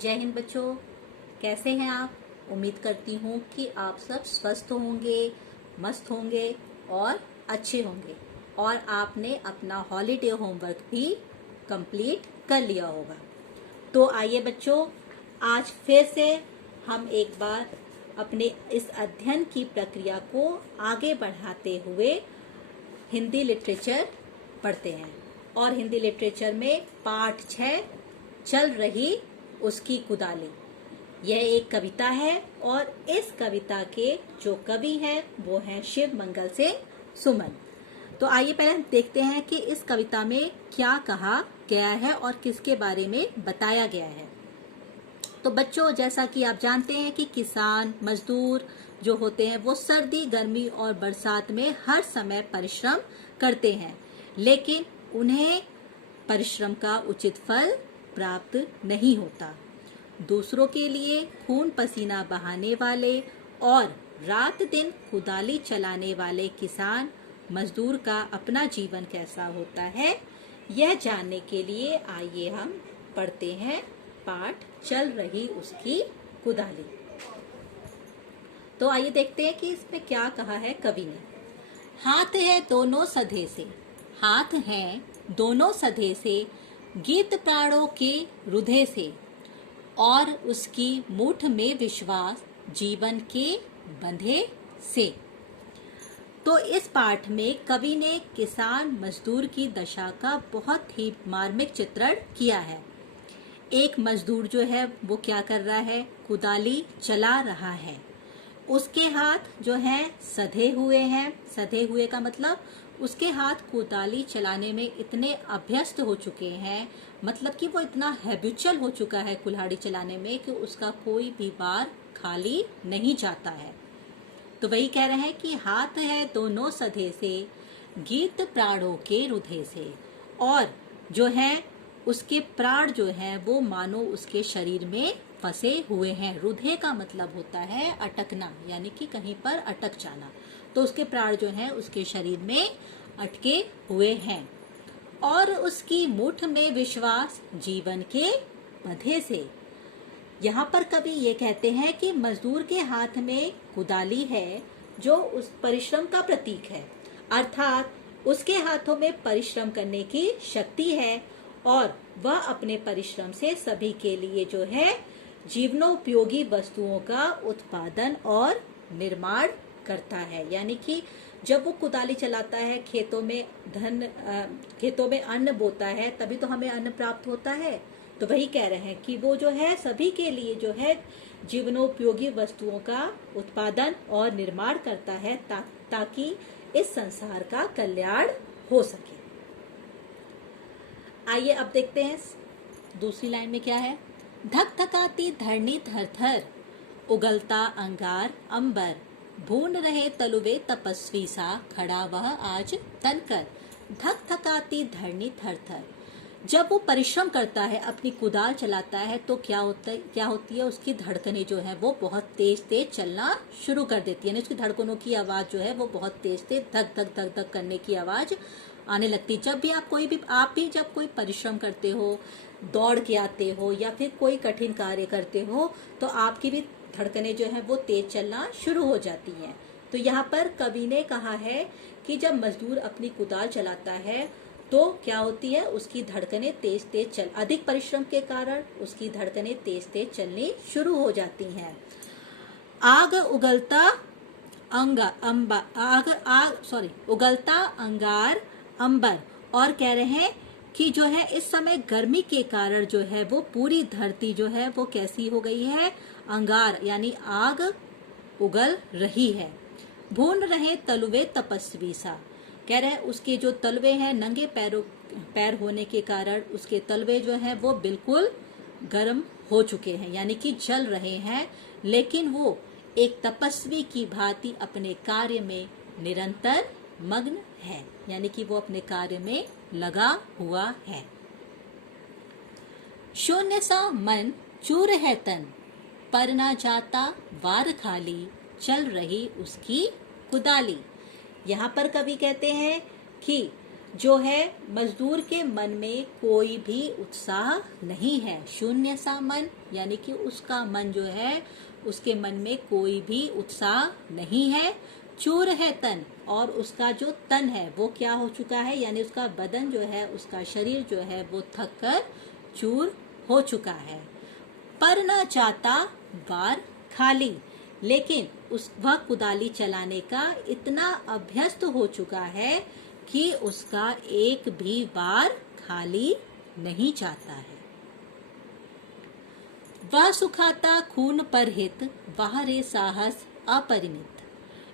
जय हिंद बच्चों, कैसे हैं आप। उम्मीद करती हूँ कि आप सब स्वस्थ होंगे, मस्त होंगे और अच्छे होंगे और आपने अपना हॉलीडे होमवर्क भी कंप्लीट कर लिया होगा। तो आइए बच्चों, आज फिर से हम एक बार अपने इस अध्ययन की प्रक्रिया को आगे बढ़ाते हुए हिंदी लिटरेचर पढ़ते हैं। और हिंदी लिटरेचर में पाठ 6 चल रही उसकी कुदाली, यह एक कविता है और इस कविता के जो कवि हैं वो हैं शिव मंगल से सुमन। तो आइए पहले हम देखते हैं कि इस कविता में क्या कहा गया है और किसके बारे में बताया गया है। तो बच्चों, जैसा कि आप जानते हैं कि किसान मजदूर जो होते हैं वो सर्दी, गर्मी और बरसात में हर समय परिश्रम करते हैं, लेकिन उन्हें परिश्रम का उचित फल प्राप्त नहीं होता। दूसरों के लिए खून पसीना बहाने वाले और रात दिन कुदाली चलाने वाले किसान मजदूर का अपना जीवन कैसा होता है, यह जानने के लिए आइए हम पढ़ते हैं पाठ चल रही उसकी कुदाली। तो आइए देखते हैं कि इसमें क्या कहा है कवि ने। हाथ है दोनों सधे से, हाथ हैं दोनों सधे से, गीत प्राणों के रुधे से, और उसकी मूठ में विश्वास जीवन के बंधे से। तो इस पाठ में कवि ने किसान मजदूर की दशा का बहुत ही मार्मिक चित्रण किया है। एक मजदूर जो है वो क्या कर रहा है, कुदाली चला रहा है। उसके हाथ जो हैं सधे हुए हैं। सधे हुए का मतलब उसके हाथ कुदाली चलाने में इतने अभ्यस्त हो चुके हैं, मतलब कि वो इतना हैबिचुअल हो चुका है कुल्हाड़ी चलाने में कि उसका कोई भी बार खाली नहीं जाता है। तो वही कह रहे हैं कि हाथ है दोनों सधे से, गीत प्राणों के रुधे से, और जो है उसके प्राण जो है वो मानो उसके शरीर में फंसे हुए हैं। रुधे का मतलब होता है अटकना, यानी कि कहीं पर अटक जाना। तो उसके प्राण जो हैं उसके शरीर में अटके हुए हैं। और उसकी मूठ में विश्वास जीवन के बंधे से। यहाँ पर कवि ये कहते हैं कि मजदूर के हाथ में कुदाली है जो उस परिश्रम का प्रतीक है, अर्थात उसके हाथों में परिश्रम करने की शक्ति है और वह अपने परिश्रम से सभी के लिए जो है जीवनोपयोगी वस्तुओं का उत्पादन और निर्माण करता है। यानी कि जब वो कुदाली चलाता है, खेतों में अन्न बोता है, तभी तो हमें अन्न प्राप्त होता है। तो वही कह रहे हैं कि वो जो है सभी के लिए जो है जीवनोपयोगी वस्तुओं का उत्पादन और निर्माण करता है ताकि इस संसार का कल्याण हो सके। आइए अब देखते हैं दूसरी लाइन में क्या है। धक धकाती धरनी थर थर, उगलता अंगार अंबर, भून रहे तलुवे तपस्वी सा, खड़ा वह आज तनकर। धक धकाती धरनी थर थर, जब वो परिश्रम करता है, अपनी कुदाल चलाता है, तो क्या होती है, उसकी धड़कनें जो है वो बहुत तेज तेज चलना शुरू कर देती है। उसकी धड़कनों की आवाज जो है वो बहुत तेज तेज धक धक धक धक करने की आवाज आने लगती है। जब भी आप भी जब कोई परिश्रम करते हो, दौड़ के आते हो या फिर कोई कठिन कार्य करते हो, तो आपकी भी धड़कनें जो है वो तेज चलना शुरू हो जाती हैं। तो यहाँ पर कवि ने कहा है कि जब मजदूर अपनी कुदाल चलाता है तो क्या होती है, उसकी धड़कनें तेज तेज अधिक परिश्रम के कारण उसकी धड़कनें तेज तेज चलनी शुरू हो जाती हैं। उगलता अंगार अंबर, और कह रहे हैं कि जो है इस समय गर्मी के कारण जो है वो पूरी धरती जो है वो कैसी हो गई है, अंगार यानी आग उगल रही है। भून रहे तलुवे तपस्वी सा, कह रहे हैं उसके जो तलवे हैं, नंगे पैर होने के कारण उसके तलवे जो हैं वो बिल्कुल गर्म हो चुके हैं, यानी कि जल रहे हैं, लेकिन वो एक तपस्वी की भांति अपने कार्य में निरंतर मग्न है, यानी कि वो अपने कार्य में लगा हुआ है। शून्य सा मन चूर है तन, पर ना जाता वार खाली, चल रही उसकी कुदाली। यहाँ पर कवि कहते हैं कि जो है मजदूर के मन में कोई भी उत्साह नहीं है। शून्य सा मन, यानी कि उसका मन जो है उसके मन में कोई भी उत्साह नहीं है। चूर है तन, और उसका जो तन है वो क्या हो चुका है, यानी उसका बदन जो है, उसका शरीर जो है वो थक कर चूर हो चुका है। पर न चाहता बार खाली, लेकिन वह कुदाली चलाने का इतना अभ्यस्त हो चुका है कि उसका एक भी बार खाली नहीं चाहता है। वह सुखाता खून पर हित, वह रे साहस अपरिमित।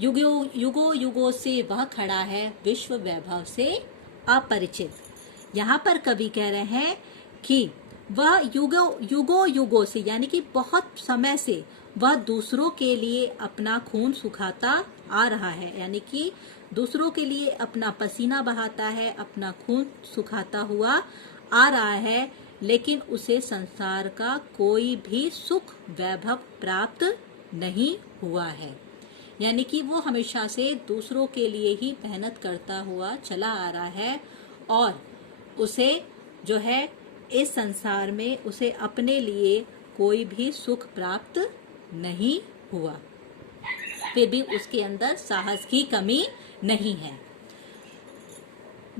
युगो युगों से वह खड़ा है, विश्व वैभव से अपरिचित। यहाँ पर कवि कह रहे हैं कि वह युगो युगों से, यानी कि बहुत समय से वह दूसरों के लिए अपना खून सुखाता आ रहा है, यानी कि दूसरों के लिए अपना पसीना बहाता है, अपना खून सुखाता हुआ आ रहा है, लेकिन उसे संसार का कोई भी सुख वैभव प्राप्त नहीं हुआ है। यानी कि वो हमेशा से दूसरों के लिए ही मेहनत करता हुआ चला आ रहा है, और उसे जो है इस संसार में उसे अपने लिए कोई भी सुख प्राप्त नहीं हुआ। फिर भी उसके अंदर साहस की कमी नहीं है।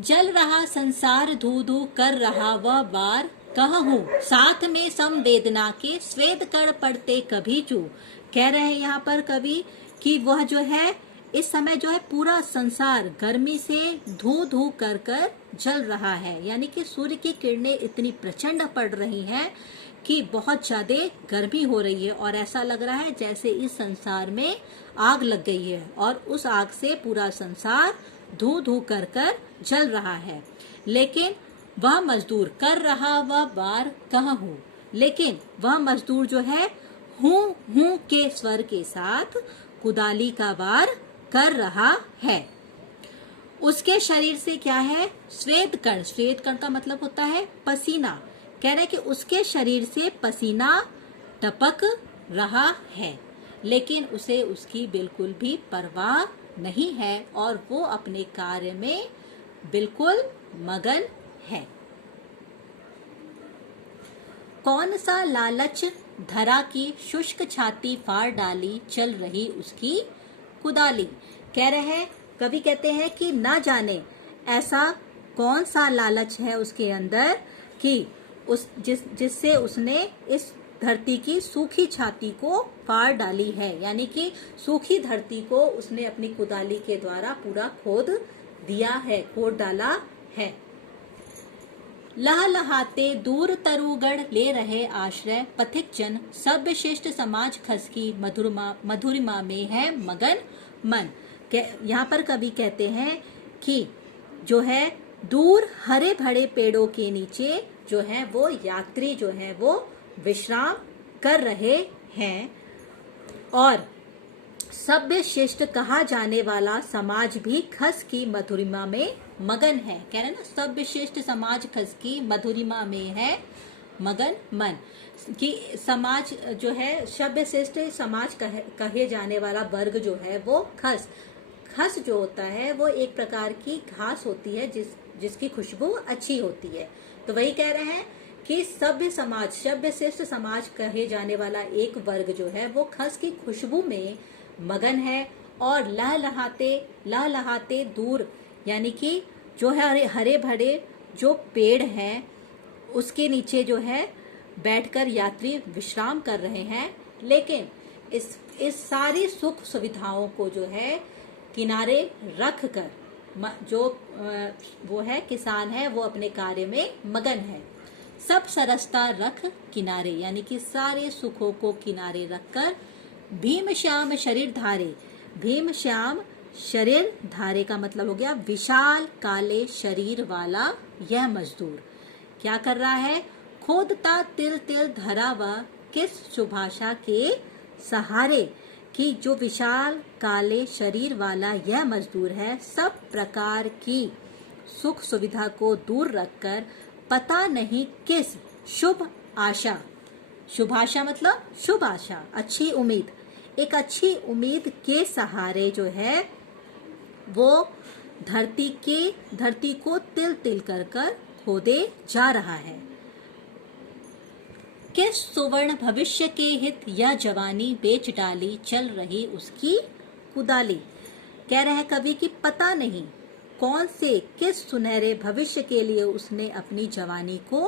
जल रहा संसार धू धू कर रहा वह बार, कहूँ साथ में संवेदना के स्वेद कर पड़ते कभी चू। कह रहे हैं यहाँ पर कवि कि वह जो है इस समय जो है पूरा संसार गर्मी से धू धू कर कर जल रहा है, यानी कि सूर्य की किरणें इतनी प्रचंड पड़ रही हैं कि बहुत ज्यादा गर्मी हो रही है, और ऐसा लग रहा है जैसे इस संसार में आग लग गई है और उस आग से पूरा संसार धू धू कर कर जल रहा है। लेकिन वह मजदूर कर रहा वह बार कहूँ, लेकिन वह मजदूर जो है हूँ के स्वर के साथ कुदाली का वार कर रहा है। उसके शरीर से क्या है, श्वेत कण, श्वेत कण का मतलब होता है पसीना। कह रहे कि उसके शरीर से पसीना टपक रहा है, लेकिन उसे उसकी बिल्कुल भी परवाह नहीं है और वो अपने कार्य में बिल्कुल मगन है। कौन सा लालच धरा की शुष्क छाती फाड़ डाली, चल रही उसकी कुदाली। कह रहे हैं, कवि कहते हैं कि ना जाने ऐसा कौन सा लालच है उसके अंदर कि जिससे उसने इस धरती की सूखी छाती को फाड़ डाली है, यानी कि सूखी धरती को उसने अपनी कुदाली के द्वारा पूरा खोद दिया है, खोद डाला है। लहलहाते दूर तरुगढ़ ले रहे आश्रय, पथिक जन सब विशिष्ट समाज खसकी मधुरिमा में है मगन मन। यहाँ पर कवि कहते हैं कि जो है दूर हरे भरे पेड़ों के नीचे जो है वो यात्री जो है वो विश्राम कर रहे हैं, और सभ्य शिष्ट कहा जाने वाला समाज भी खस की मधुरिमा में मगन है। कह रहे ना, सभ्य शिष्ट समाज खस की मधुरिमा में है मगन मन, कि समाज जो है सभ्य शिष्ट समाज कहे जाने वाला वर्ग जो है वो खस जो होता है वो एक प्रकार की घास होती है जिसकी खुशबू अच्छी होती है। तो वही कह रहे हैं कि सभ्य शिष्ट समाज कहे जाने वाला एक वर्ग जो है वो खस की खुशबू में मगन है, और लहलहाते दूर, यानी कि जो है हरे भरे जो पेड़ हैं उसके नीचे जो है बैठकर यात्री विश्राम कर रहे हैं, लेकिन इस सारी सुख सुविधाओं को जो है किनारे रख कर जो वो है किसान है वो अपने कार्य में मगन है। सब सरसता रख किनारे, यानी कि सारे सुखों को किनारे रखकर भीम श्याम शरीर धारे। भीम श्याम शरीर धारे का मतलब हो गया विशाल काले शरीर वाला यह मजदूर क्या कर रहा है, खोदता तिल तिल धरा व किस सुभाषा के सहारे। कि जो विशाल काले शरीर वाला यह मजदूर है सब प्रकार की सुख सुविधा को दूर रखकर पता नहीं किस शुभ आशा, शुभ आशा मतलब शुभ आशा, अच्छी उम्मीद, एक अच्छी उम्मीद के सहारे जो है वो धरती को तिल तिल कर कर खोदे जा रहा है। किस सुवर्ण भविष्य के हित यह जवानी बेच डाली, चल रही उसकी कुदाली। कह रहे हैं कवि कि पता नहीं कौन से किस सुनहरे भविष्य के लिए उसने अपनी जवानी को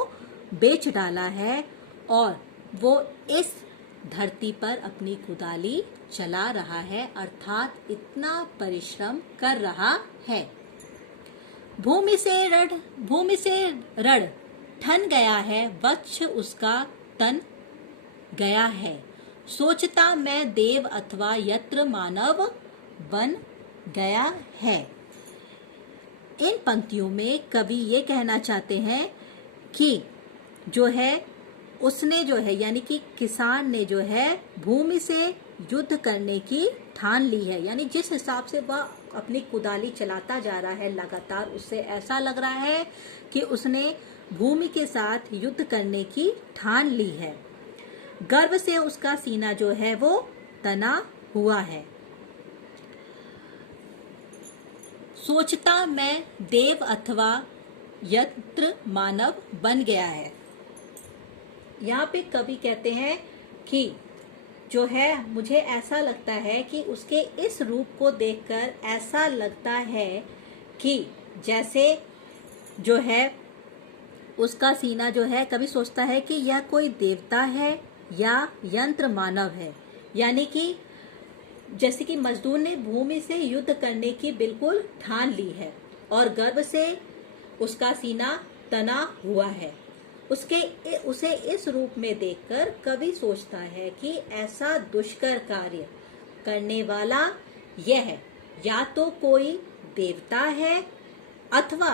बेच डाला है और वो इस धरती पर अपनी कुदाली चला रहा है, अर्थात इतना परिश्रम कर रहा है। भूमि से रड़ ठन गया है, वक्ष उसका तन गया है। सोचता मैं देव अथवा यत्र मानव बन गया है। इन पंक्तियों में कवि ये कहना चाहते हैं कि जो है उसने जो है यानी कि किसान ने जो है भूमि से युद्ध करने की ठान ली है। यानी जिस हिसाब से वह अपनी कुदाली चलाता जा रहा है लगातार, उससे ऐसा लग रहा है कि उसने भूमि के साथ युद्ध करने की ठान ली है। गर्व से उसका सीना जो है वो तना हुआ है। सोचता मैं देव अथवा यत्र मानव बन गया है। यहाँ पे कवि कहते हैं कि जो है मुझे ऐसा लगता है कि उसके इस रूप को देखकर ऐसा लगता है कि जैसे जो है उसका सीना जो है, कवि सोचता है कि यह कोई देवता है या यंत्र मानव है। यानी कि जैसे कि मजदूर ने भूमि से युद्ध करने की बिल्कुल ठान ली है और गर्व से उसका सीना तना हुआ है। उसे इस रूप में देखकर कवि सोचता है कि ऐसा दुष्कर कार्य करने वाला यह या तो कोई देवता है अथवा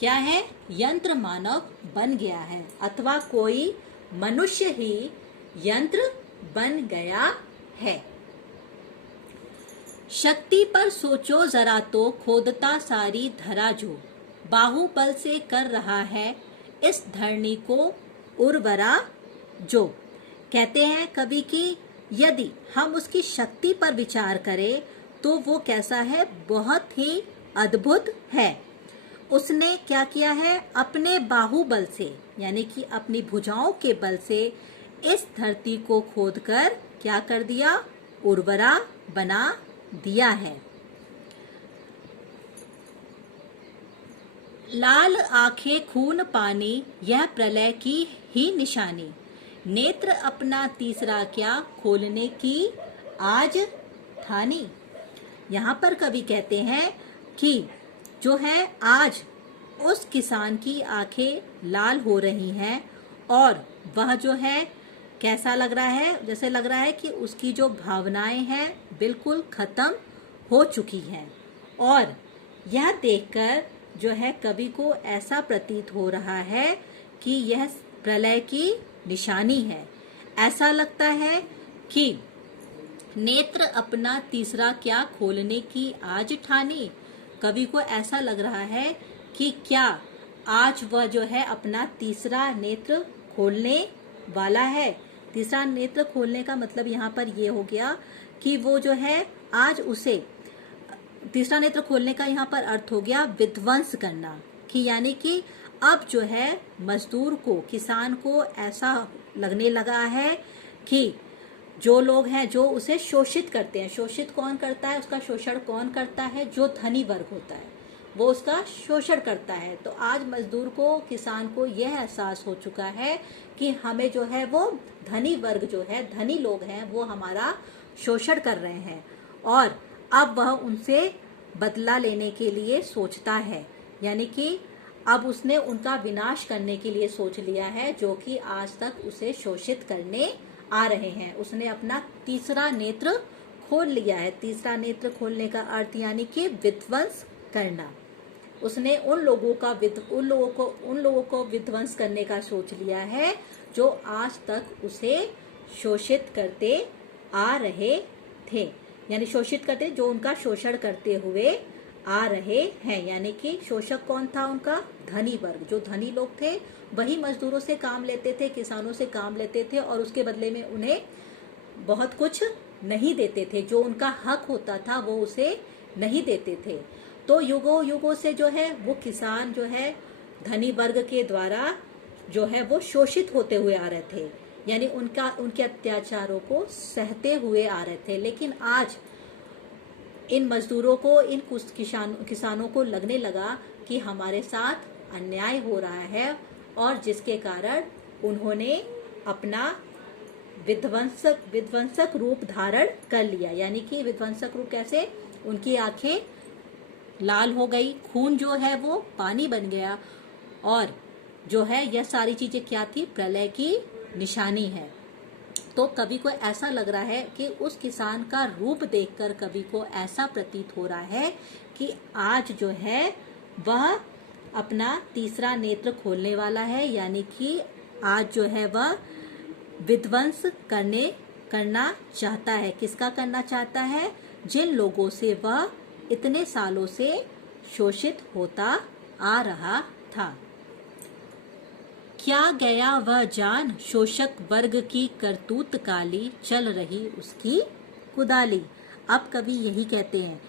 क्या है, यंत्र मानव बन गया है, अथवा कोई मनुष्य ही यंत्र बन गया है। शक्ति पर सोचो जरा तो, खोदता सारी धरा जो, बाहुबल से कर रहा है इस धरनी को उर्वरा जो। कहते हैं कवि कि यदि हम उसकी शक्ति पर विचार करें तो वो कैसा है, बहुत ही अद्भुत है। उसने क्या किया है, अपने बाहुबल से यानी कि अपनी भुजाओं के बल से इस धरती को खोदकर क्या कर दिया, उर्वरा बना दिया है। लाल आंखें खून पानी, यह प्रलय की ही निशानी, नेत्र अपना तीसरा क्या खोलने की आज ठानी। यहाँ पर कवि कहते हैं कि जो है आज उस किसान की आंखें लाल हो रही हैं और वह जो है कैसा लग रहा है, जैसे लग रहा है कि उसकी जो भावनाएं हैं बिल्कुल खत्म हो चुकी हैं। और यह देखकर जो है कवि को ऐसा प्रतीत हो रहा है कि यह प्रलय की निशानी है। ऐसा लगता है कि नेत्र अपना तीसरा क्या खोलने की आज ठानी। कवि को ऐसा लग रहा है कि क्या आज वह जो है अपना तीसरा नेत्र खोलने वाला है। तीसरा नेत्र खोलने का मतलब यहाँ पर ये हो गया कि वो जो है आज उसे तीसरा नेत्र खोलने का यहाँ पर अर्थ हो गया विध्वंस करना, कि यानी कि अब जो है मजदूर को, किसान को ऐसा लगने लगा है कि जो लोग हैं जो उसे शोषित करते हैं, शोषित कौन करता है, उसका शोषण कौन करता है, जो धनी वर्ग होता है वो उसका शोषण करता है। तो आज मजदूर को, किसान को यह एहसास हो चुका है कि हमें जो है वो धनी वर्ग जो है, धनी लोग हैं, वो हमारा शोषण कर रहे हैं और अब वह उनसे बदला लेने के लिए सोचता है। यानी कि अब उसने उनका विनाश करने के लिए सोच लिया है, जो कि आज तक उसे शोषित करने आ रहे हैं। उसने अपना तीसरा नेत्र खोल लिया है। तीसरा नेत्र खोलने का अर्थ यानी कि विध्वंस करना। उसने उन लोगों को विध्वंस करने का सोच लिया है जो आज तक उसे शोषित करते आ रहे थे, यानी शोषित करते, जो उनका शोषण करते हुए आ रहे हैं। यानी कि शोषक कौन था, उनका धनी वर्ग। जो धनी लोग थे वही मजदूरों से काम लेते थे, किसानों से काम लेते थे और उसके बदले में उन्हें बहुत कुछ नहीं देते थे। जो उनका हक होता था वो उसे नहीं देते थे। तो युगों युगों से जो है वो किसान जो है धनी वर्ग के द्वारा जो है वो शोषित होते हुए आ रहे थे, यानी उनके अत्याचारों को सहते हुए आ रहे थे। लेकिन आज इन मजदूरों को, इन किसानों को लगने लगा कि हमारे साथ अन्याय हो रहा है, और जिसके कारण उन्होंने अपना विध्वंसक रूप धारण कर लिया। यानी कि विध्वंसक रूप कैसे? उनकी आंखें लाल हो गई, खून जो है वो पानी बन गया, और जो है यह सारी चीजें क्या थी? प्रलय की निशानी है। तो कवि को ऐसा लग रहा है कि उस किसान का रूप देखकर कवि को ऐसा प्रतीत हो रहा है कि आज जो है वह अपना तीसरा नेत्र खोलने वाला है, यानी कि आज जो है वह विध्वंस करना चाहता है। किसका करना चाहता है? जिन लोगों से वह इतने सालों से शोषित होता आ रहा था। क्या गया वह जान, शोषक वर्ग की करतूत काली, चल रही उसकी कुदाली। अब कवि यही कहते हैं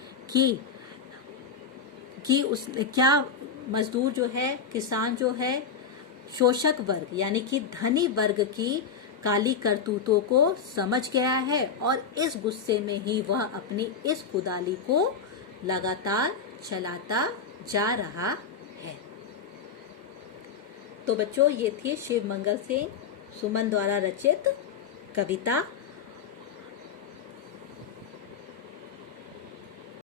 कि उस क्या मजदूर जो है, किसान जो है, शोषक वर्ग यानी कि धनी वर्ग की काली करतूतों को समझ गया है, और इस गुस्से में ही वह अपनी इस कुदाली को लगातार चलाता जा रहा है। तो बच्चों, ये थी शिव मंगल सिंह सुमन द्वारा रचित कविता।